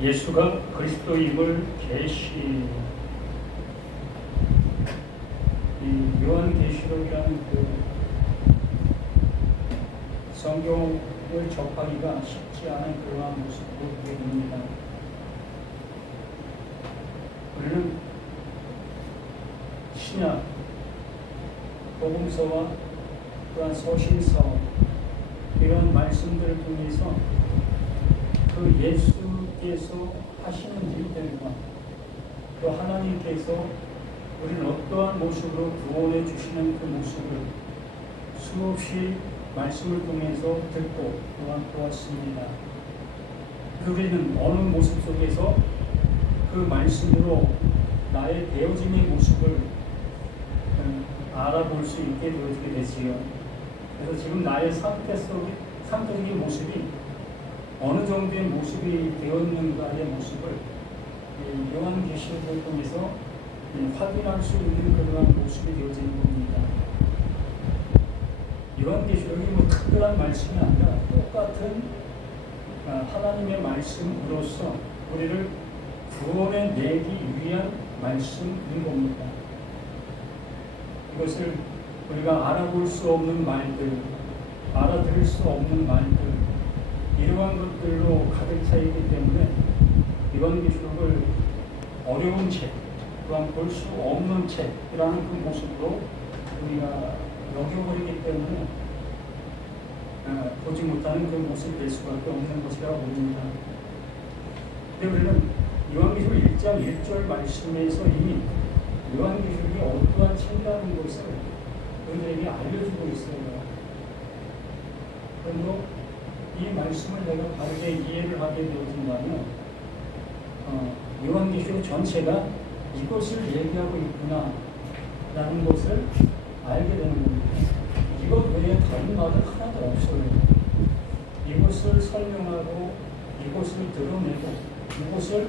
예수가 그리스도임을 계시 이 요한계시록이라는 그 성경을 접하기가 쉽지 않은 그러한 모습으로 보게 됩니다. 우리는 신약, 복음서와 또한 서신서 이런 말씀들을 통해서 그 예수께서 하시는 일들과 또 하나님께서 우리는 어떠한 모습으로 구원해 주시는 그 모습을 수없이 말씀을 통해서 듣고 또한 보았습니다. 우리는 어느 모습 속에서 그 말씀으로 나의 되어짐의 모습을 알아볼 수 있게 되어지게 되지요. 그래서 지금 나의 상태적인 모습이 어느 정도의 모습이 되었는가의 모습을 요한계시록을 통해서 확인할 수 있는 그러한 모습이 되어지는 겁니다. 요한계시록이 뭐 특별한 말씀이 아니라 똑같은 하나님의 말씀으로서 우리를 구원해 내기 위한 말씀인 겁니다. 이것을 우리가 알아볼 수 없는 말들, 알아들을 수 없는 말들, 이러한 것들로 가득 차 있기 때문에 요한계시록을 어려운 책, 또한 볼 수 없는 책이라는 그 모습으로 우리가 여겨버리기 때문에 보지 못하는 그 모습이 될 수밖에 없는 것이라고 봅니다. 근데 우리는 요한계시록 1장 1절 말씀에서 이미 요한계시록이 어떠한 책이라는 것을 우리에게 알려주고 있어요. 그러므로 이 말씀을 내가 바르게 이해를 하게 되어진다면 요한계시록 전체가 이것을 얘기하고 있구나 라는 것을 알게 되는 겁니다. 이것 외에 다른 말은 하나도 없어요. 이것을 설명하고 이것을 드러내고 이것을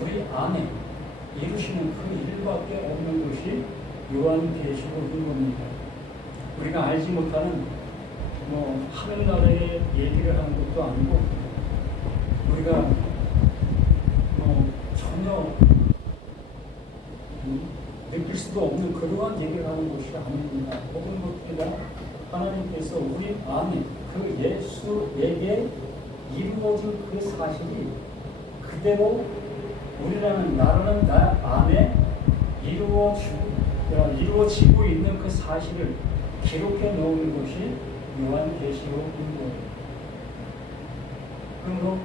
우리 안에 이루시는 그 일밖에 없는 것이 요한계시록인 겁니다. 우리가 알지 못하는 하늘나라의 얘기를 하는 것도 아니고 우리가 전혀 느낄 수도 없는 그러한 얘기를 하는 것이 아닙니다. 모든 것들이 하나님께서 우리 안에 그 예수에게 이루어진 그 사실이 그대로 우리라는 나라는 나 안에 이루어지고 있는 그 사실을 기록해 놓은 것이 요한계시록인 거예요. 그러므로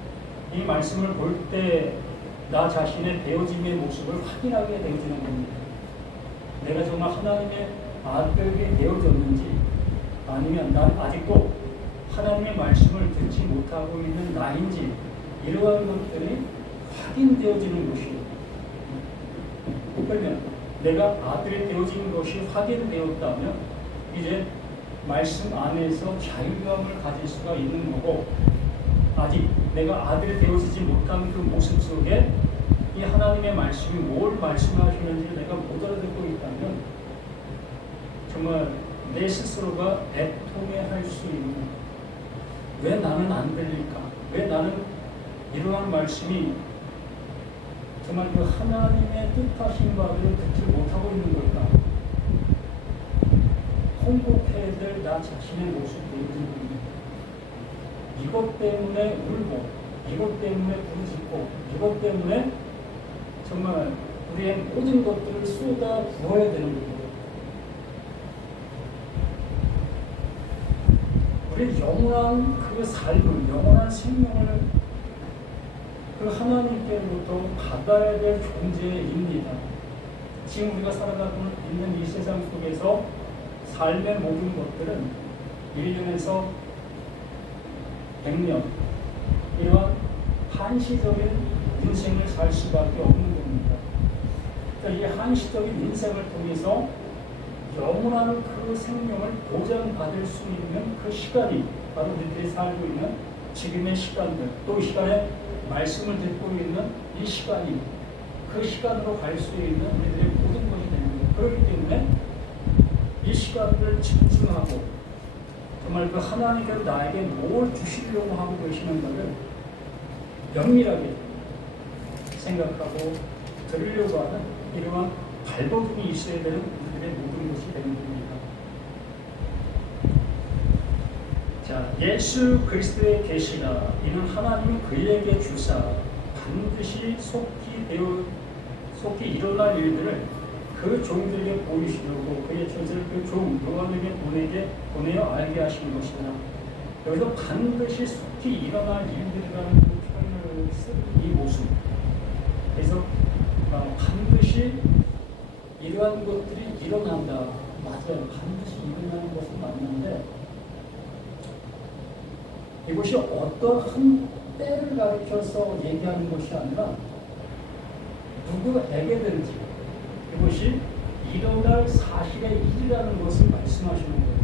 이 말씀을 볼 때 나 자신의 되어짐의 모습을 확인하게 되어지는 겁니다. 내가 정말 하나님의 아들이 되어졌는지 아니면 난 아직도 하나님의 말씀을 듣지 못하고 있는 나인지 이러한 것들이 확인되어지는 것이에요. 그러면 내가 아들이 되어진 것이 확인되었다면 이제 말씀 안에서 자유함을 가질 수가 있는 거고 아직 내가 아들이 되어지지 못한 그 모습 속에 이 하나님의 말씀이 뭘 말씀하시는지 내가 못 알아듣고 있다면 정말 내 스스로가 애통해할 수 있는 왜 나는 안 들릴까? 왜 나는 이러한 말씀이 정말 그 하나님의 뜻하신 바를 듣지 못하고 있는 걸까? 통곡해야 될 나 자신의 모습이 되어진 겁니다. 이것 때문에 울고, 이것 때문에 부르짖고, 이것 때문에 정말 우리의 모든 것들을 쏟아 부어야 되는 겁니다. 우리 영원한 그 삶을, 영원한 생명을 그 하나님께로부터 받아야 될 존재입니다. 지금 우리가 살아가고 있는 이 세상 속에서 삶의 모든 것들은 1년에서 100년 이러한 한시적인 인생을 살 수밖에 없는 겁니다. 그러니까 이 한시적인 인생을 통해서 영원한 그 생명을 보장받을 수 있는 그 시간이 바로 우리들이 살고 있는 지금의 시간들, 또 이 시간에 말씀을 듣고 있는 이 시간이 그 시간으로 갈 수 있는 우리들의 모든 것이 되는 거예요. 그렇기 때문에 이 시간을 집중하고 정말 그 하나님께서 나에게 뭘 주시려고 하고 계시는가를 면밀하게 생각하고 들으려고 하는 이러한 발버둥이 있어야 되는 우리들의 모든 것이 되는 겁니다. 자, 예수 그리스도의 계시라 이는 하나님이 그에게 주사 반드시 속히 일어날 일들을 그 종들에게 보이시려고 그의 천사를 그 종 요한에게 보내어 알게 하신 것이다. 여기서 반드시 속히 일어날 일들이라는 그 표현을 쓴 이 모습. 그래서 반드시 이러한 것들이 일어난다. 맞아요. 반드시 일어나는 것은 맞는데 이것이 어떠한 때를 가리켜서 얘기하는 것이 아니라 누구에게든지 이것이 일어날 사실의 일이라는 것을 말씀하시는 거예요.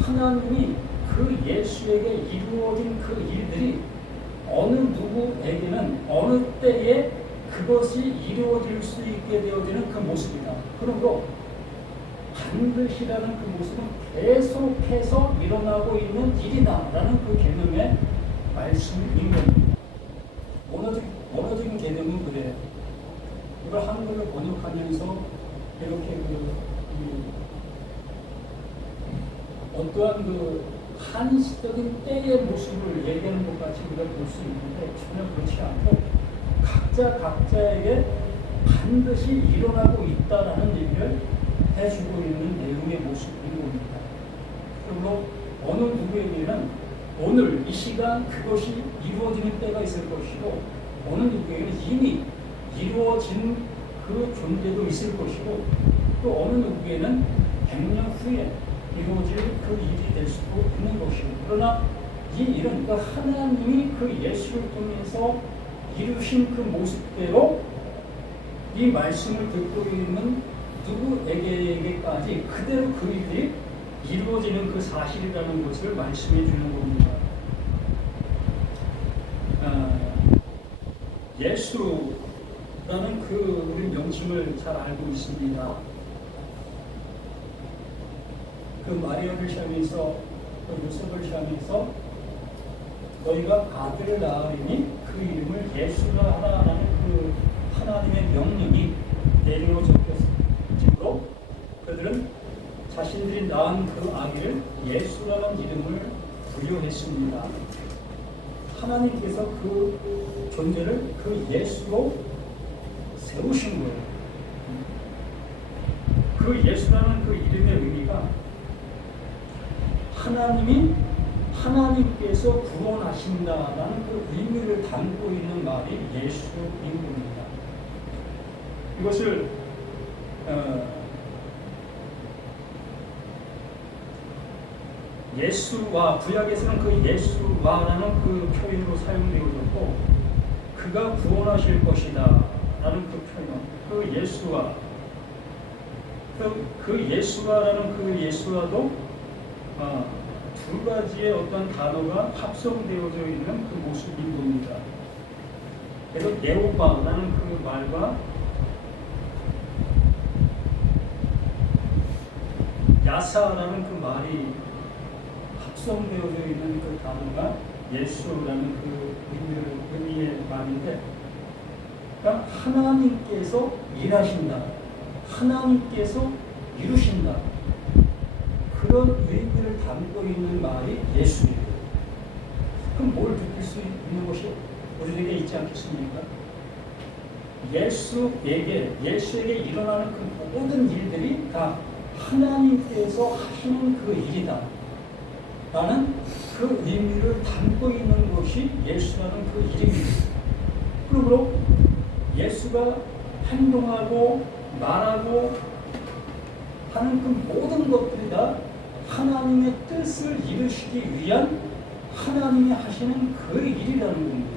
하나님이 그 예수에게 이루어진 그 일들이 어느 누구에게는 어느 때에 그것이 이루어질 수 있게 되어지는 그 모습이다. 그러므로 반드시라는 그 모습은 계속해서 일어나고 있는 일이다라는 그 개념의 말씀인 겁니다. 원어적인 개념은 그래요. 이걸 한글로 번역하면서 이렇게 어떠한 한시적인 때의 모습을 얘기하는 것 같이 우리가 볼 수 있는데 전혀 그렇지 않고 각자에게 반드시 일어나고 있다라는 얘기를 해주고 있는 내용의 모습인 겁니다. 그리고 어느 누구에게는 오늘 이 시간 그것이 이루어지는 때가 있을 것이고 어느 누구에게는 이미 이루어진 그 존재도 있을 것이고 또 어느 누구에게는 100년 후에 이루어질 그 일이 될 수도 있는 것이고 그러나 이 일은 그 하나님이 그 예수를 통해서 이루신 그 모습대로 이 말씀을 듣고 있는 누구에게까지 그대로 그 일이 이루어지는 그 사실이라는 것을 말씀해 주는 겁니다. 예수라는 그 우리 명칭을 잘 알고 있습니다. 그 마리아를 향해서 그 요셉을 향해서 너희가 아들을 낳으리니 그 이름을 예수라 하라라는 그 하나님의 명령이 내리로 적혔으므로 그들은 자신들이 낳은 그 아기를 예수라는 이름을 부여했습니다. 하나님께서 그 존재를 그 예수로 세우신 거예요. 그 예수라는 그 이름의 의미가 하나님께서 구원하신다라는 그 의미를 담고 있는 말이 예수인 겁니다. 이것을 예수와 구약에서는 그 예수와라는 그 표현으로 사용되어졌고 그가 구원하실 것이다 라는 그 표현 그 예수와 그 예수와라는 그 예수와도 두 가지의 어떤 단어가 합성되어져 있는 그 모습인 겁니다. 그래서 예호바라는 그 말과 야사라는 그 말이 합성되어져 있는 그 단어가 예수라는 그 의미의 말인데, 그러니까 하나님께서 일하신다, 하나님께서 이루신다, 그런 의미를 담고 있는 말이 예수예요. 그럼 뭘 느낄 수 있는 것이 우리에게 있지 않겠습니까? 예수에게 일어나는 그 모든 일들이 다 하나님께서 하시는 그 일이다 라는 그 의미를 담고 있는 것이 예수라는 그 이름입니다. 그러므로 예수가 행동하고 말하고 하는 그 모든 것들이 다 하나님의 뜻을 이루시기 위한 하나님이 하시는 그 일이라는 겁니다.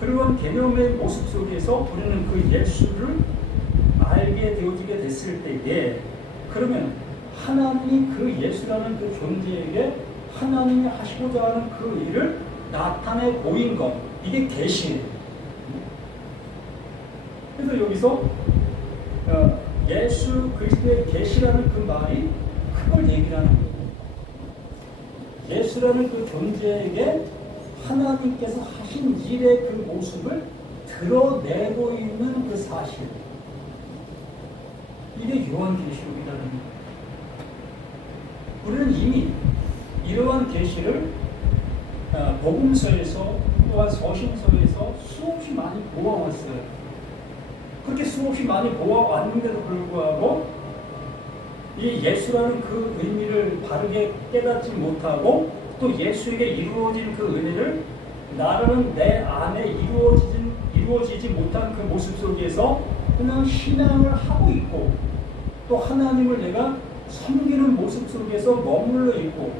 그러한 개념의 모습 속에서 우리는 그 예수를 알게 되어지게 됐을 때에 그러면 하나님이 그 예수라는 그 존재에게 하나님이 하시고자 하는 그 일을 나타내 보인 것, 이게 계시예요. 그래서 여기서 예수 그리스도의 계시라는 그 말이 그걸 얘기하는 거예요. 예수라는 그 존재에게 하나님께서 하신 일의 그 모습을 드러내고 있는 그 사실. 이게 요한계시록이라는 거예요. 우리는 이미 이러한 계시를 복음서에서 또한 서신서에서 수없이 많이 보아왔어요. 그렇게 수없이 많이 보아왔는데도 불구하고 이 예수라는 그 의미를 바르게 깨닫지 못하고 또 예수에게 이루어진 그 은혜를 나라는 내 안에 이루어지지 못한 그 모습 속에서 그냥 신앙을 하고 있고 또 하나님을 내가 섬기는 모습 속에서 머물러 있고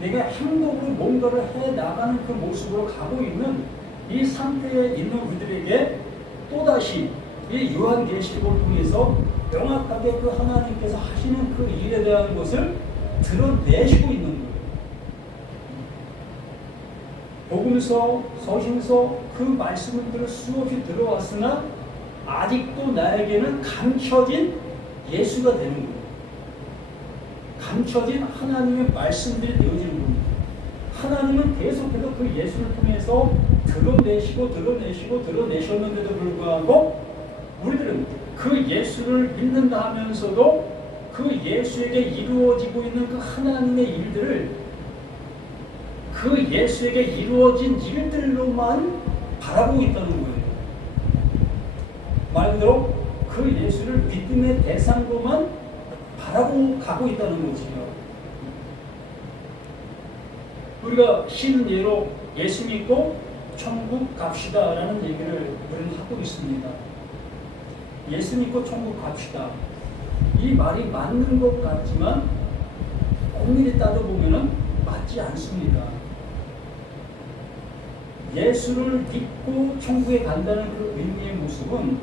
내가 행동으로 뭔가를 해나가는 그 모습으로 가고 있는 이 상태에 있는 우리들에게 또다시 이 요한계시록을 통해서 명확하게 그 하나님께서 하시는 그 일에 대한 것을 드러내시고 있는 거예요. 복음서, 서신서 그 말씀들을 수없이 들어왔으나 아직도 나에게는 감춰진 예수가 되는 거예요. 감춰진 하나님의 말씀들이 되어지는 겁니다. 하나님은 계속해서 그 예수를 통해서 드러내셨는데도 불구하고 우리들은 그 예수를 믿는다 하면서도 그 예수에게 이루어지고 있는 그 하나님의 일들을 그 예수에게 이루어진 일들로만 바라보고 있다는 거예요. 말 그대로 그 예수를 믿음의 대상으로만 바라보고 가고 있다는 거지요. 우리가 쉬는 예로 예수 믿고 천국 갑시다 라는 얘기를 우리는 하고 있습니다. 예수 믿고 천국 갑시다. 이 말이 맞는 것 같지만 엄밀히 따져보면 맞지 않습니다. 예수를 믿고 천국에 간다는 그 의미의 모습은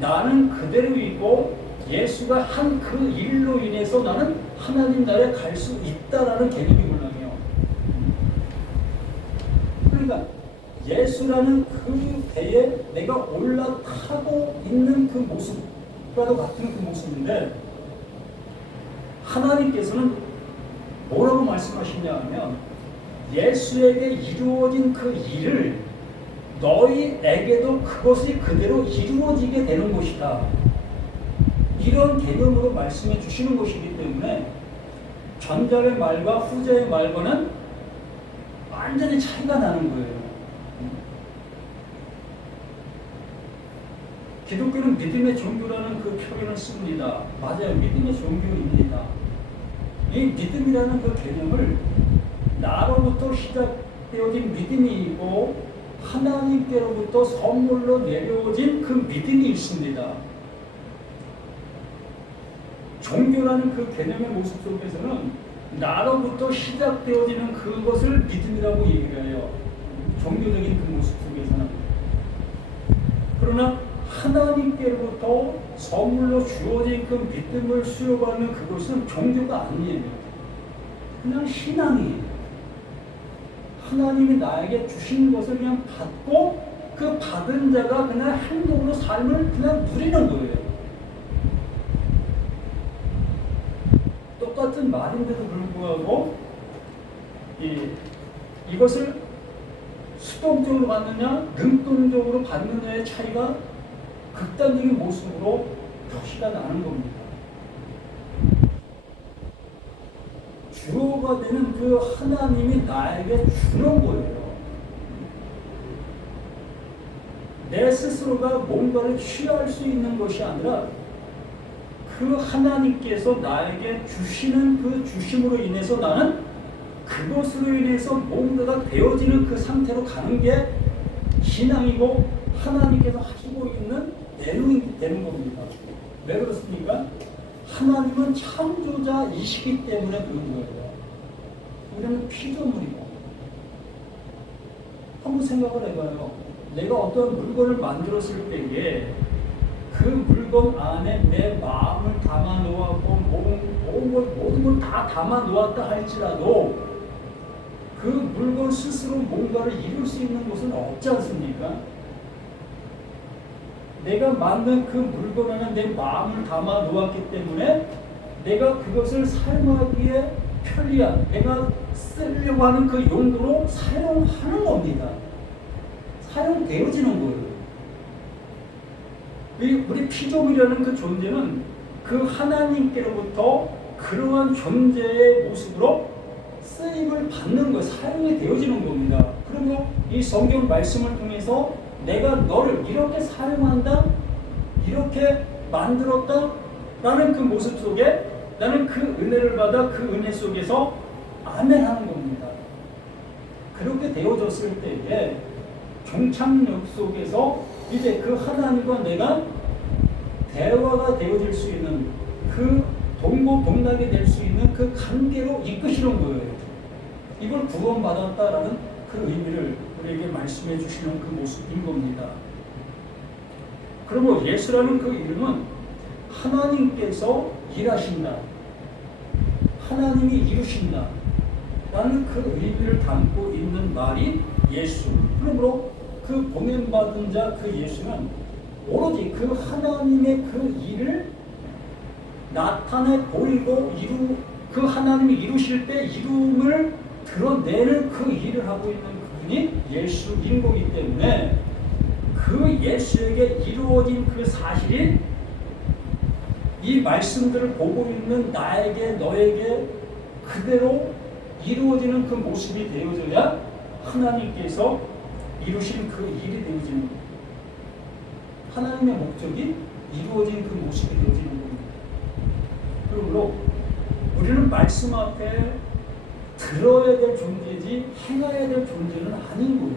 나는 그대로 있고 예수가 한 그 일로 인해서 나는 하나님 나라에 갈 수 있다라는 개념이거든요. 그러니까 예수라는 그 배에 내가 올라타고 있는 그 모습과도 같은 그 모습인데 하나님께서는 뭐라고 말씀하시냐 하면 예수에게 이루어진 그 일을 너희에게도 그것이 그대로 이루어지게 되는 것이다. 이런 개념으로 말씀해 주시는 것이기 때문에 전자의 말과 후자의 말과는 완전히 차이가 나는 거예요. 기독교는 믿음의 종교라는 그 표현을 씁니다. 맞아요. 믿음의 종교입니다. 이 믿음이라는 그 개념을 나로부터 시작되어진 믿음이 있고 하나님께로부터 선물로 내려오진 그 믿음이 있습니다. 종교라는 그 개념의 모습 속에서는 나로부터 시작되어지는 그것을 믿음이라고 얘기를 해요. 종교적인 그 모습 속에서는. 그러나 하나님께로부터 선물로 주어진 그 믿음을 수여받는 그것은 종교가 아니에요. 그냥 신앙이에요. 하나님이 나에게 주신 것을 그냥 받고 그 받은 자가 그냥 행동으로 삶을 그냥 누리는 거예요. 똑같은 말인데도 불구하고 이것을 수동적으로 받느냐 능동적으로 받느냐의 차이가 극단적인 모습으로 표시가 나는 겁니다. 주어가 되는 그 하나님이 나에게 주는 거예요. 내 스스로가 뭔가를 취할 수 있는 것이 아니라 그 하나님께서 나에게 주시는 그 주심으로 인해서 나는 그것으로 인해서 뭔가가 되어지는 그 상태로 가는 게 신앙이고 하나님께서 하시고 있는 내용이 되는 겁니다. 왜 그렇습니까? 하나님은 창조자이시기 때문에 그런 거예요. 우리는 피조물이고. 한번 생각을 해봐요. 내가 어떤 물건을 만들었을 때에 그 물건 안에 내 마음을 담아 놓았고 모든 걸 다 담아 놓았다 할지라도 그 물건 스스로 뭔가를 이룰 수 있는 것은 없지 않습니까? 내가 만든 그 물건 안에 내 마음을 담아 놓았기 때문에 내가 그것을 사용하기에 편리한, 내가 쓰려고 하는 그 용도로 사용하는 겁니다. 사용되어지는 거예요. 우리 피조물이라는 그 존재는 그 하나님께로부터 그러한 존재의 모습으로 쓰임을 받는 것, 사용이 되어지는 겁니다. 그러므로 이 성경 말씀을 통해서 내가 너를 이렇게 사용한다, 이렇게 만들었다 라는 그 모습 속에 나는 그 은혜를 받아 그 은혜 속에서 아멘 하는 겁니다. 그렇게 되어졌을 때에 종착역 속에서 이제 그 하나님과 내가 대화가 되어질 수 있는 그 동고동락이 될 수 있는 그 관계로 이끄시는 거예요. 이걸 구원받았다라는 그 의미를 우리에게 말씀해 주시는 그 모습인 겁니다. 그러므로 예수라는 그 이름은 하나님께서 일하신다, 하나님이 이루신다 라는 그 의미를 담고 있는 말이 예수. 그러므로 그 보냄받은 자 그 예수는 오로지 그 하나님의 그 일을 나타내 보이고 그 하나님이 이루실 때 이rum을 드러내는 그 일을 하고 있는 그분이 예수인 거기 때문에 그 예수에게 이루어진 그 사실이 이 말씀들을 보고 있는 나에게 너에게 그대로 이루어지는 그 모습이 되어져야 하나님께서 이루신 그 일이 되어지는 겁니다. 하나님의 목적이 이루어진 그 모습이 되어지는 겁니다. 그러므로 우리는 말씀 앞에 들어야 될 존재지 행해야 될 존재는 아닌 거예요.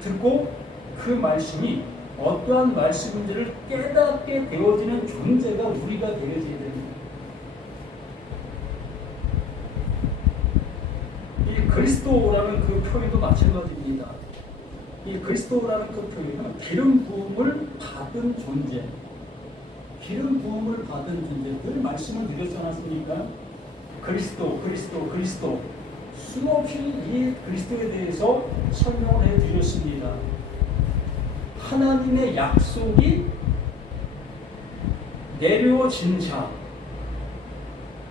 듣고 그 말씀이 어떠한 말씀인지를 깨닫게 되어지는 존재가 우리가 되어져야 됩니다. 이 그리스도라는 그 표현도 마찬가지입니다. 이 그리스도라는 그 표현은 기름 부음을 받은 존재, 기름 부음을 받은 존재. 늘 말씀을 드렸지 않았습니까? 그리스도 수없이 이 그리스도에 대해서 설명을 해드렸습니다. 하나님의 약속이 내려진 자,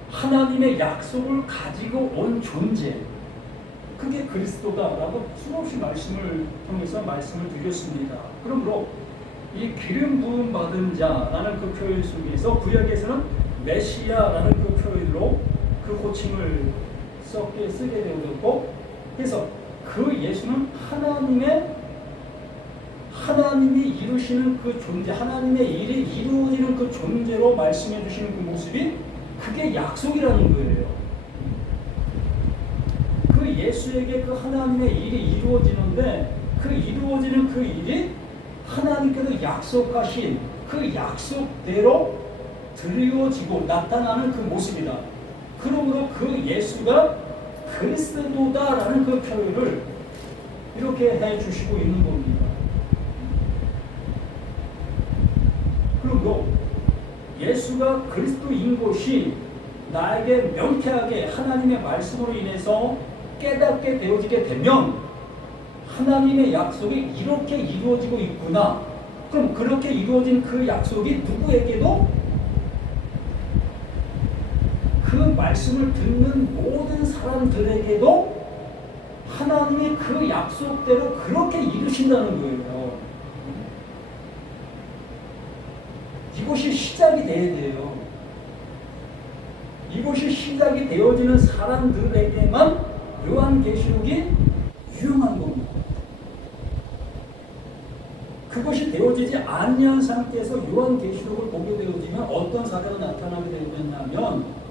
하나님의 약속을 가지고 온 존재, 그게 그리스도다라고 수없이 말씀을 통해서 말씀을 드렸습니다. 그러므로 이 기름 부음 받은 자라는 그 표현 속에서 구약에서는 메시아라는 그 표현으로 그 호칭을 쓰게 되어졌고, 그래서 그 예수는 하나님이 이루시는 그 존재, 하나님의 일이 이루어지는 그 존재로 말씀해 주시는 그 모습이 그게 약속이라는 거예요. 그 예수에게 그 하나님의 일이 이루어지는데 그 이루어지는 그 일이 하나님께서 약속하신 그 약속대로 드리워지고 나타나는 그 모습이다. 그러므로 그 예수가 그리스도다라는 그 표현을 이렇게 해주시고 있는 겁니다. 그러므로 예수가 그리스도인 것이 나에게 명쾌하게 하나님의 말씀으로 인해서 깨닫게 되어지게 되면 하나님의 약속이 이렇게 이루어지고 있구나. 그럼 그렇게 이루어진 그 약속이 누구에게도 그 말씀을 듣는 모든 사람들에게도 하나님이 그 약속대로 그렇게 이루신다는 거예요. 이것이 시작이 돼야 돼요. 이것이 시작이 되어지는 사람들에게만 요한계시록이 유용한 겁니다. 그것이 되어지지 아니한 상태에서 요한계시록을 보게 되어지면 어떤 사례가 나타나게 되겠냐면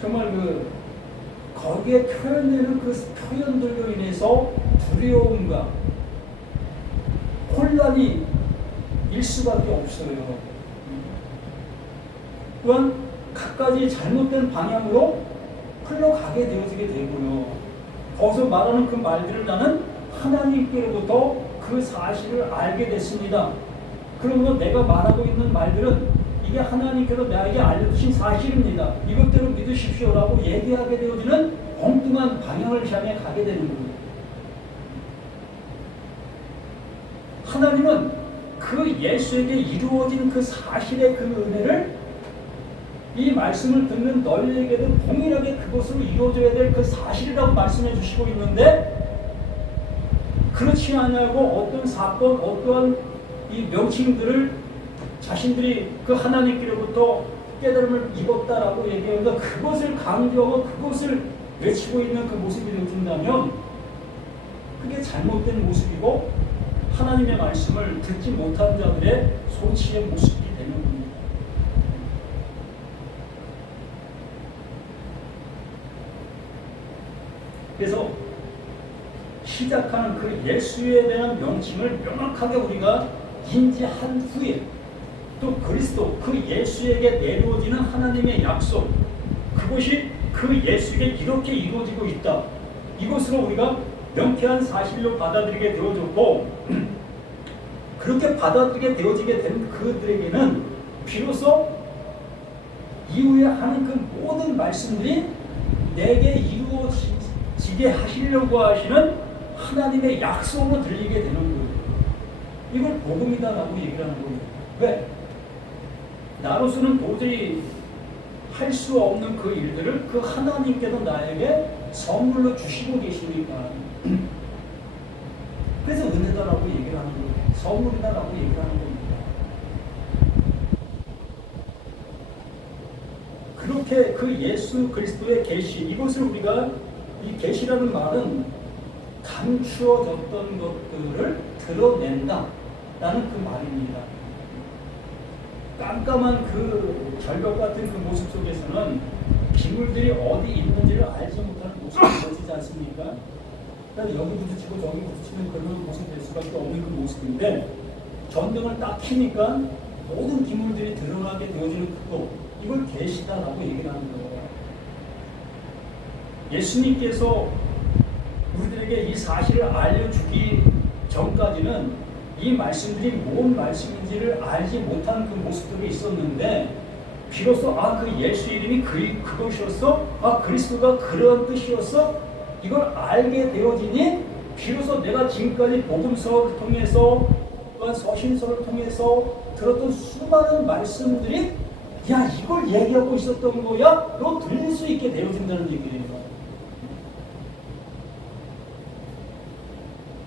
정말 거기에 표현되는 그 표현들로 인해서 두려움과 혼란이 일 수밖에 없어요. 또한 갖가지 잘못된 방향으로 흘러가게 되어지게 되고요. 거기서 말하는 그 말들을 나는 하나님께로부터 그 사실을 알게 됐습니다. 그러므로 내가 말하고 있는 말들은 이게 하나님께서 나에게 알려주신 사실입니다. 이것대로 믿으십시오라고 얘기하게 되어지는 엉뚱한 방향을 향해 가게 되는 겁니다. 하나님은 그 예수에게 이루어진 그 사실의 그 은혜를 이 말씀을 듣는 너희에게도 동일하게 그것으로 이루어져야 될 그 사실이라고 말씀해 주시고 있는데, 그렇지 않냐고 어떤 사건, 어떠한 이 명칭들을 자신들이 그 하나님께로부터 깨달음을 입었다라고 얘기하면서 그것을 강조하고 그것을 외치고 있는 그 모습이 되어진다면 그게 잘못된 모습이고 하나님의 말씀을 듣지 못한 자들의 소치의 모습이 되는 겁니다. 그래서 시작하는 그 예수에 대한 명칭을 명확하게 우리가 인지한 후에 또 그리스도, 그 예수에게 내려오지는 하나님의 약속, 그것이 그 예수에게 이렇게 이루어지고 있다. 이것으로 우리가 명쾌한 사실로 받아들이게 되어졌고, 그렇게 받아들이게 되어지게 된 그들에게는 비로소 이후에 하는 그 모든 말씀들이 내게 이루어지게 하시려고 하시는 하나님의 약속으로 들리게 되는 거예요. 이걸 복음이다라고 얘기를 하는 거예요. 왜? 나로서는 도저히 할 수 없는 그 일들을 그 하나님께서 나에게 선물로 주시고 계시니까. 그래서 은혜다라고 얘기를 하는 거예요. 선물이다라고 얘기를 하는 겁니다. 그렇게 그 예수 그리스도의 계시, 이것을 우리가 이 계시라는 말은 감추어졌던 것들을 드러낸다 라는 그 말입니다. 깜깜한 그 절벽 같은 그 모습 속에서는 기물들이 어디 있는지를 알지 못하는 모습이 보여지지 않습니까? 그러니까 여기 부딪히고 저기 부딪히는 그런 모습이 될 수밖에 없는 그 모습인데, 전등을 딱 켜니까 모든 기물들이 드러나게 되어지는 그거, 이걸 계시다라고 얘기를 하는 거예요. 예수님께서 우리들에게 이 사실을 알려주기 전까지는 이 말씀들이 뭔 말씀인지를 알지 못한 그 모습들이 있었는데, 비로소 그 예수 이름이 그것이었어? 그리스도가 그러한 뜻이었어? 이걸 알게 되어지니 비로소 내가 지금까지 복음서를 통해서 또한 서신서를 통해서 들었던 수많은 말씀들이 야, 이걸 얘기하고 있었던 거야? 로 들릴 수 있게 되어진다는 얘기예요.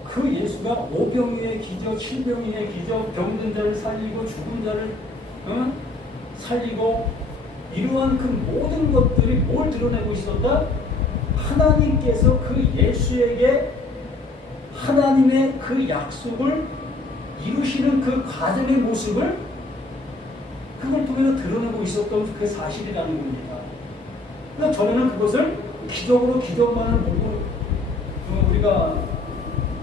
그 예수가 오병이의 기적, 칠병이의 기적, 병든 자를 살리고 죽은 자를 살리고, 이러한 그 모든 것들이 뭘 드러내고 있었다? 하나님께서 그 예수에게 하나님의 그 약속을 이루시는 그 과정의 모습을 그걸 통해서 드러내고 있었던 그 사실이라는 겁니다. 그러니까 전에는 그것을 기적으로 기적만을 보고 우리가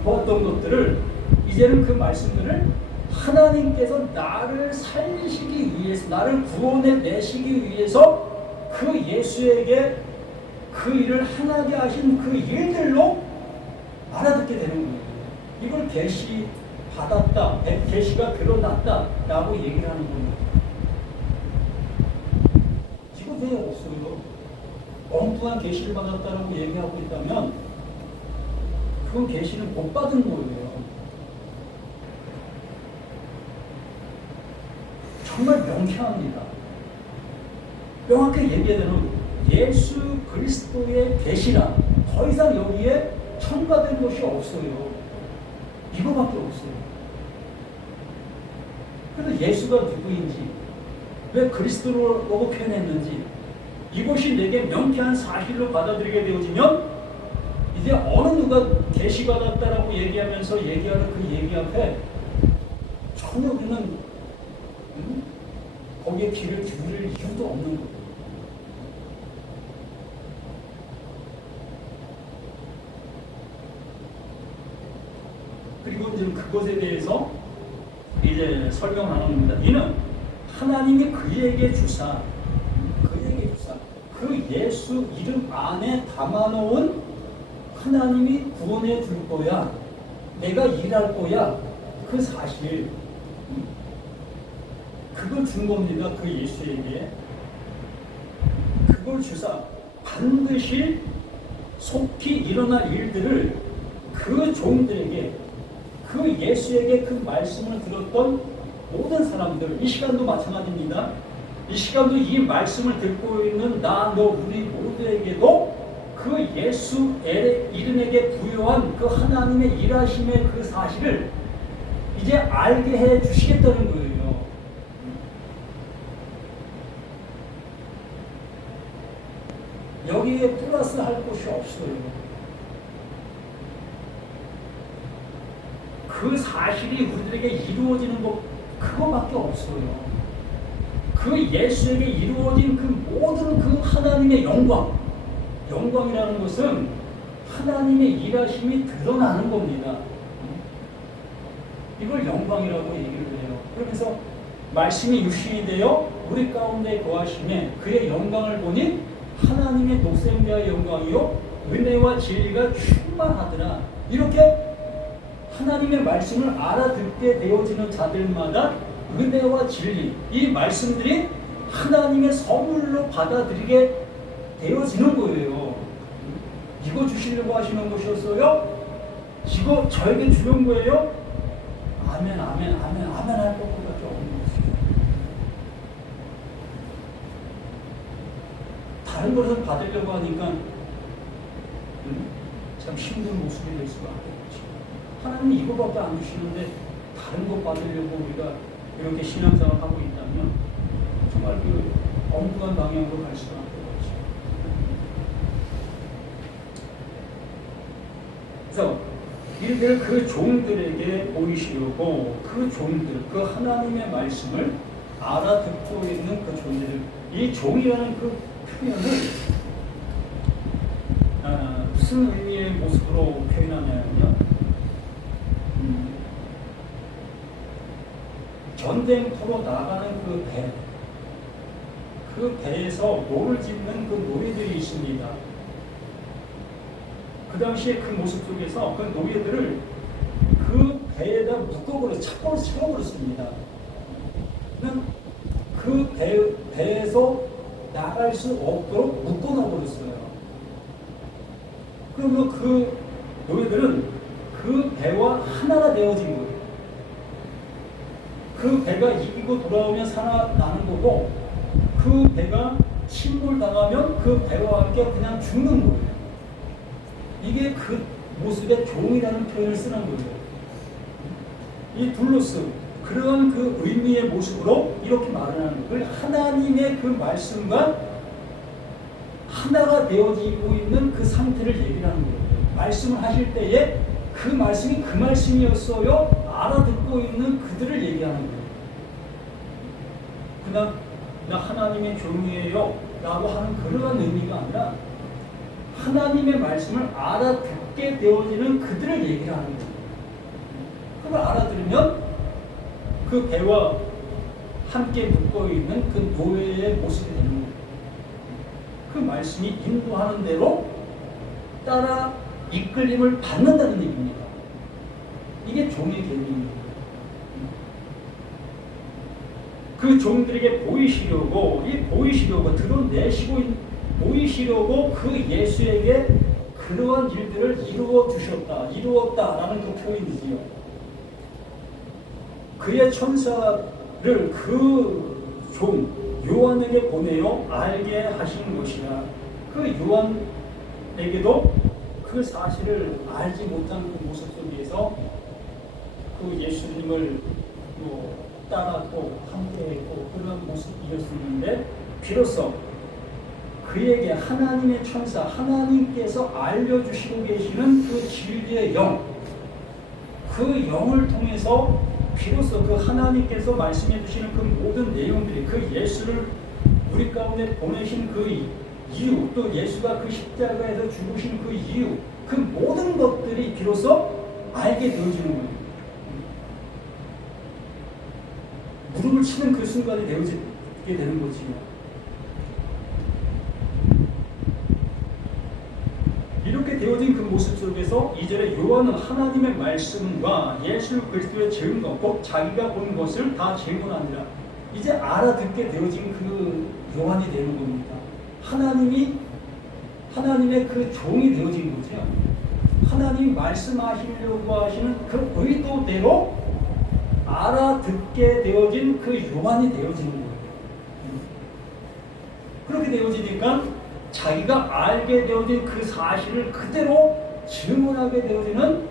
보았던 것들을, 이제는 그 말씀들을 하나님께서 나를 살리시기 위해서, 나를 구원해 내시기 위해서 그 예수에게 그 일을 행하게 하신 그 일들로 알아듣게 되는 거예요. 이걸 계시 받았다, 계시가 드러났다 라고 얘기를 하는 겁니다. 이거 왜 없어요? 엉뚱한 계시를 받았다라고 얘기하고 있다면 그건 계시는 못 받은 거예요. 정말 명쾌합니다. 명확하게 얘기하면 예수 그리스도의 계시라 더 이상 여기에 첨가된 것이 없어요. 이거밖에 없어요. 그래서 예수가 누구인지, 왜 그리스도라고 표현했는지, 이것이 내게 명쾌한 사실로 받아들이게 되어지면 이제 어느 누가 계시받았다라고 얘기하면서 얘기하는 그 얘기 앞에 전혀 우리는 거기에 귀를 기울일 이유도 없는 거예요. 그리고 이제 그것에 대해서 이제 설명하는 겁니다. 이는 하나님이 그에게 주사 그 예수 이름 안에 담아놓은 하나님이 구원해 줄 거야, 내가 일할 거야, 그 사실, 그걸 준 겁니다. 그 예수에게. 그걸 주사 반드시 속히 일어날 일들을 그 종들에게, 그 예수에게 그 말씀을 들었던 모든 사람들, 이 시간도 마찬가지입니다. 이 시간도 이 말씀을 듣고 있는 나, 너, 우리 모두에게도 그 예수 이름에게 부여한 그 하나님의 일하심의 그 사실을 이제 알게 해 주시겠다는 거예요. 여기에 플러스 할 곳이 없어요. 그 사실이 우리들에게 이루어지는 것 그거밖에 없어요. 그 예수에게 이루어진 그 모든 그 하나님의 영광이라는 것은 하나님의 일하심이 드러나는 겁니다. 이걸 영광이라고 얘기를 해요. 그러면서 말씀이 육신이 되어 우리 가운데 거하심에 그의 영광을 보니 하나님의 독생자의 영광이요 은혜와 진리가 충만하더라. 이렇게 하나님의 말씀을 알아듣게 되어지는 자들마다 은혜와 진리, 이 말씀들이 하나님의 선물로 받아들이게 되어지는 거예요. 이거 주시려고 하시는 것이었어요? 이거 저에게 주는 거예요? 아멘 할 것보다 없는 것이죠. 다른 것을 받으려고 하니까 참 힘든 모습이 될 수밖에 없죠. 하나님은 이거밖에 안 주시는데 다른 것 받으려고 우리가 이렇게 신앙생활을 하고 있다면 정말 그 엉뚱한 방향으로 갈 수밖에 없죠. 그래서 이들 그 종들에게 보이시려고 그 종들, 그 하나님의 말씀을 알아듣고 있는 그 종들, 이 종이라는 그 표현을 무슨 의미의 모습으로 표현하냐면요. 전쟁터로 나가는 그 배에서 노를 짓는 그 노예들이 있습니다. 그 당시에 그 모습 속에서 그 노예들을 그 배에다 착고로 채워버렸습니다. 그 배에서 나갈 수 없도록 묶어놔버렸어요. 그러면 그 노예들은 그 배와 하나가 되어진 거예요. 그 배가 이기고 돌아오면 살아나는 거고, 그 배가 침몰당하면 그 배와 함께 그냥 죽는 거예요. 이게 그 모습의 종이라는 표현을 쓰는 거예요. 이 둘로스, 그러한 그 의미의 모습으로 이렇게 말하는 거예요. 하나님의 그 말씀과 하나가 되어지고 있는 그 상태를 얘기를 하는 거예요. 말씀을 하실 때에 그 말씀이 그 말씀이었어요. 알아듣고 있는 그들을 얘기하는 거예요. 그냥 나 하나님의 종이에요 라고 하는 그러한 의미가 아니라 하나님의 말씀을 알아듣게 되어지는 그들을 얘기를 하는 거예요. 그걸 알아들으면 그 배와 함께 묶어있는 그 노예의 모습이 되는 거예요. 그 말씀이 인도하는 대로 따라 이끌림을 받는다는 얘기입니다. 이게 종의 개념입니다. 그 종들에게 보이시려고 보이시려고 그 예수에게 그러한 일들을 이루었다라는 그 표현이지요. 그의 천사를 그 종 요한에게 보내어 알게 하신 것이라. 그 요한에게도 그 사실을 알지 못한 그 모습 속에서 그 예수님을 따랐고 함께했고 그런 모습이었었는데, 비로소 그에게 하나님의 천사, 하나님께서 알려주시고 계시는 그 진리의 영, 그 영을 통해서 비로소 그 하나님께서 말씀해 주시는 그 모든 내용들이, 그 예수를 우리 가운데 보내신 그 이유, 또 예수가 그 십자가에서 죽으신 그 이유, 그 모든 것들이 비로소 알게 되어지는 거예요. 무릎을 치는 그 순간이 되어지게 되는 거지요. 이렇게 되어진 그 모습 속에서 2절에 요한은 하나님의 말씀과 예수 그리스도의 증거, 곧 자기가 본 것을 다 질문하니라. 이제 알아듣게 되어진 그 요한이 되는 겁니다. 하나님의 그 종이 되어진 거죠. 하나님이 말씀하시려고 하시는 그 의도대로 알아듣게 되어진 그 요한이 되어지는 거예요. 그렇게 되어지니까 자기가 알게 되어진 그 사실을 그대로 증언하게 되어지는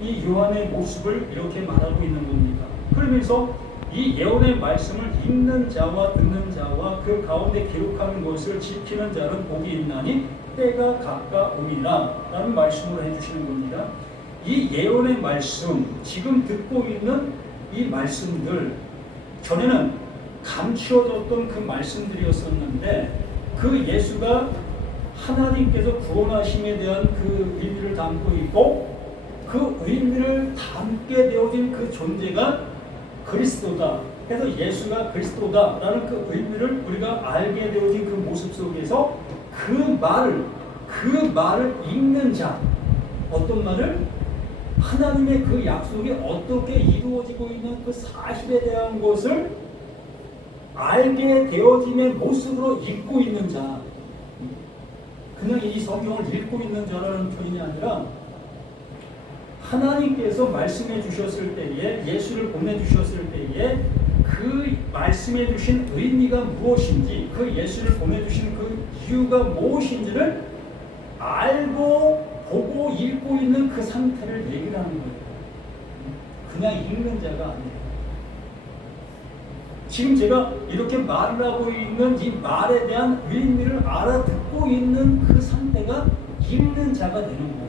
이 요한의 모습을 이렇게 말하고 있는 겁니다. 그러면서 이 예언의 말씀을 읽는 자와 듣는 자와 그 가운데 기록하는 것을 지키는 자는 복이 있나니 때가 가까우니라 라는 말씀을 해주시는 겁니다. 이 예언의 말씀, 지금 듣고 있는 이 말씀들, 전에는 감추어졌던 그 말씀들이었었는데 그 예수가 하나님께서 구원하심에 대한 그 의미를 담고 있고 그 의미를 담게 되어진 그 존재가 그리스도다. 그래서 예수가 그리스도다라는 그 의미를 우리가 알게 되어진 그 모습 속에서 그 말을 읽는 자, 어떤 말을? 하나님의 그 약속이 어떻게 이루어지고 있는 그 사실에 대한 것을 알게 되어짐의 모습으로 읽고 있는 자. 그냥 이 성경을 읽고 있는 자라는 표현이 아니라 하나님께서 말씀해 주셨을 때에, 예수를 보내주셨을 때에 그 말씀해 주신 의미가 무엇인지, 그 예수를 보내주신 그 이유가 무엇인지를 알고 보고 읽고 있는 그 상태를 얘기를 하는 거예요. 그냥 읽는 자가 아니에요. 지금 제가 이렇게 말을 하고 있는 이 말에 대한 의미를 알아듣고 있는 그 상태가 읽는 자가 되는 거예요.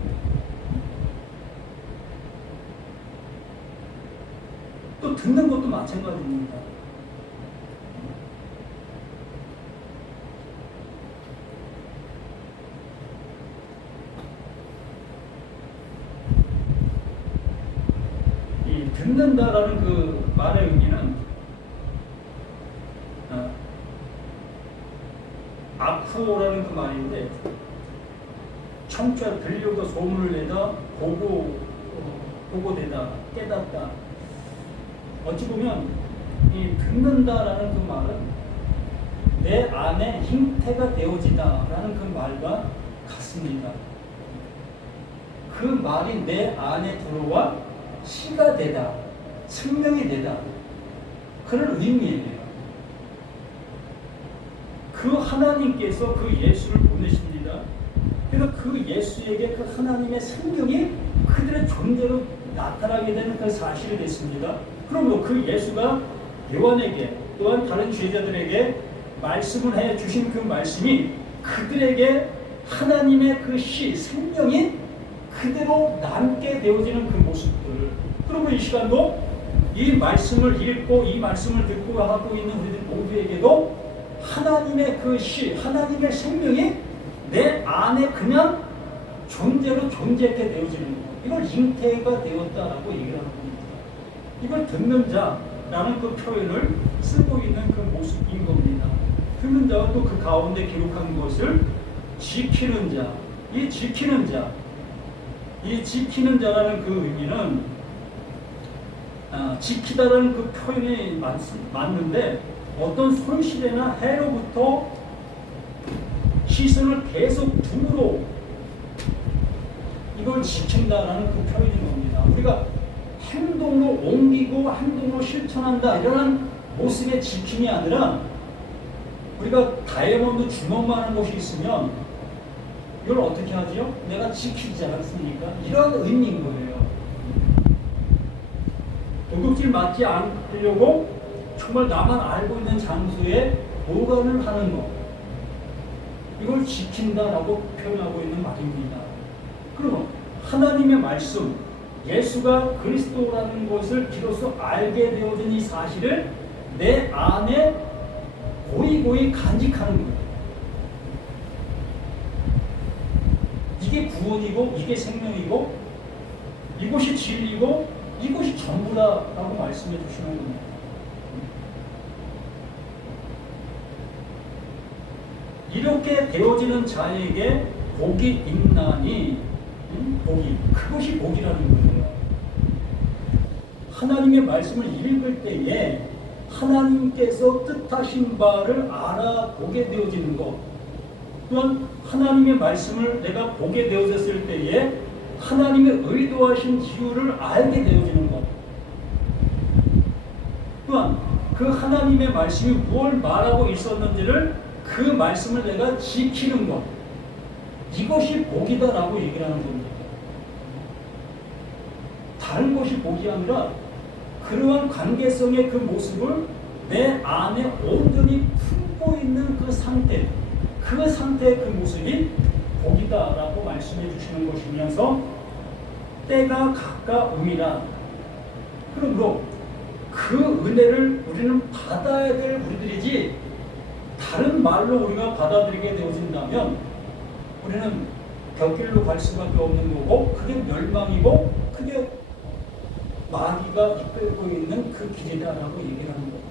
또 듣는 것도 마찬가지입니다. 이 듣는다라는 그 말의 의미는 아쿠오라는 그 말인데 청취하 들려도 소문을 내다 보고되다 깨닫다. 어찌 보면 이 듣는다라는 그 말은 내 안에 형태가 되어지다라는 그 말과 같습니다. 그 말이 내 안에 들어와 씨가 되다, 생명이 되다, 그런 의미예요. 그 하나님께서 그 예수를 보내십니다. 그래서 그 예수에게 그 하나님의 생명이 그들의 존재로 나타나게 되는 그 사실이 됐습니다. 그러므로 그 예수가 요한에게 또한 다른 제자들에게 말씀을 해 주신 그 말씀이 그들에게 하나님의 그 씨, 생명이 그대로 남게 되어지는 그 모습들. 그러므로 이 시간도 이 말씀을 읽고 이 말씀을 듣고 하고 있는 우리들 모두에게도 하나님의 그 씨, 하나님의 생명이 내 안에 그냥 존재로 존재하게 되어지는 것. 이걸 잉태가 되었다라고 얘기를 하는 겁니다. 이걸 듣는 자라는 그 표현을 쓰고 있는 그 모습인 겁니다. 듣는 자와 또 그 가운데 기록한 것을 지키는 자. 이 지키는 자, 이 지키는 자라는 그 의미는 지키다라는 그 표현이 맞는데 어떤 손실이나 해로부터 시선을 계속 둠으로 이걸 지킨다라는 그 표현인 겁니다. 우리가 행동으로 옮기고 행동으로 실천한다 이런 모습의 지킴이 아니라 우리가 다이아몬드 주먹만 하는 것이 있으면 이걸 어떻게 하죠? 내가 지키지 않았습니까? 이런 의미인 거예요. 도둑질 맞지 않으려고 정말 나만 알고 있는 장소에 보관을 하는 것, 이걸 지킨다라고 표현하고 있는 말입니다. 그러면 하나님의 말씀, 예수가 그리스도라는 것을 비로소 알게 되어진 이 사실을 내 안에 고이고이 간직하는 거예요. 이게 구원이고 이게 생명이고 이것이 진리고 이것이 전부다라고 말씀해 주시는 겁니다. 이렇게 되어지는 자에게 복이 있나니, 복이, 그것이 복이라는 거예요. 하나님의 말씀을 읽을 때에 하나님께서 뜻하신 바를 알아보게 되어지는 것, 또한 하나님의 말씀을 내가 보게 되어졌을 때에 하나님의 의도하신 이유를 알게 되어지는 것, 또한 그 하나님의 말씀이 무엇을 말하고 있었는지를 그 말씀을 내가 지키는 것, 이것이 복이다라고 얘기를 하는 겁니다. 다른 것이 복이 아니라 그러한 관계성의 그 모습을 내 안에 온전히 품고 있는 그 상태의 그 모습이 복이다라고 말씀해 주시는 것이면서 때가 가까움이라. 그러므로 그 은혜를 우리는 받아야 될 우리들이지, 다른 말로 우리가 받아들이게 되어진다면 우리는 곁길로 갈 수밖에 없는 거고, 그게 멸망이고 그게 마귀가 이끌고 있는 그 길이다라고 얘기를 하는 거예요.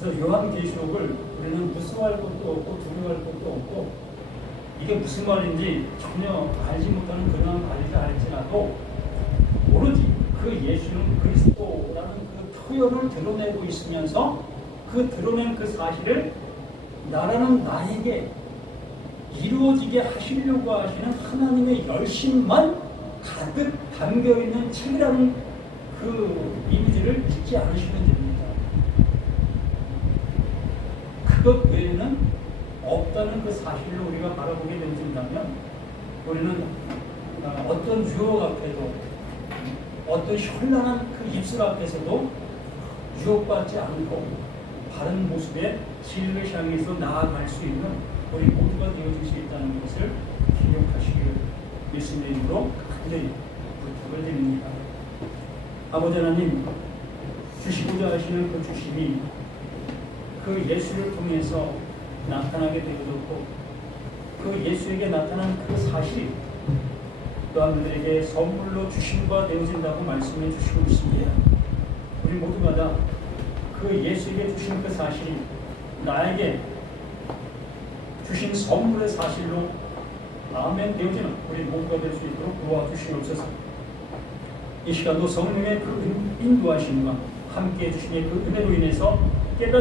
그래서 요한계시록을 우리는 무서워할 것도 없고 두려워할 것도 없고, 이게 무슨 말인지 전혀 알지 못하는 그런 말이라 할지라도 오로지 그 예수는 그리스도라는 그 표현을 드러내고 있으면서 그 드러낸 그 사실을 나라는 나에게 이루어지게 하시려고 하시는 하나님의 열심만 가득 담겨있는 책이라는 그 이미지를 잊지 않으시면 됩니다. 그것 외에는 없다는 그 사실을 우리가 바라보게 된다면 우리는 어떤 유혹 앞에도, 어떤 현란한 그 입술 앞에서도 유혹받지 않고 바른 모습의 진리를 향해서 나아갈 수 있는 우리 모두가 되어질 수 있다는 것을 기억하시기를 예수님의 이름으로 간절히 부탁을 드립니다. 아버지 하나님, 주시고자 하시는 그 주심이 그 예수를 통해서 나타나게 되어졌고, 그 예수에게 나타난 그 사실이 또한 우리에게 선물로 주심과 되어진다고 말씀해 주시고 있습니다. 우리 모두가 다 그 예수에게 주신 그 사실이 나에게 주신 선물의 사실로 아멘 되어지는 우리 모두가 될 수 있도록 도와주시옵소서. 이 시간도 성령의 그 인도하심과 함께해 주시니 그 은혜로 인해서 깨달은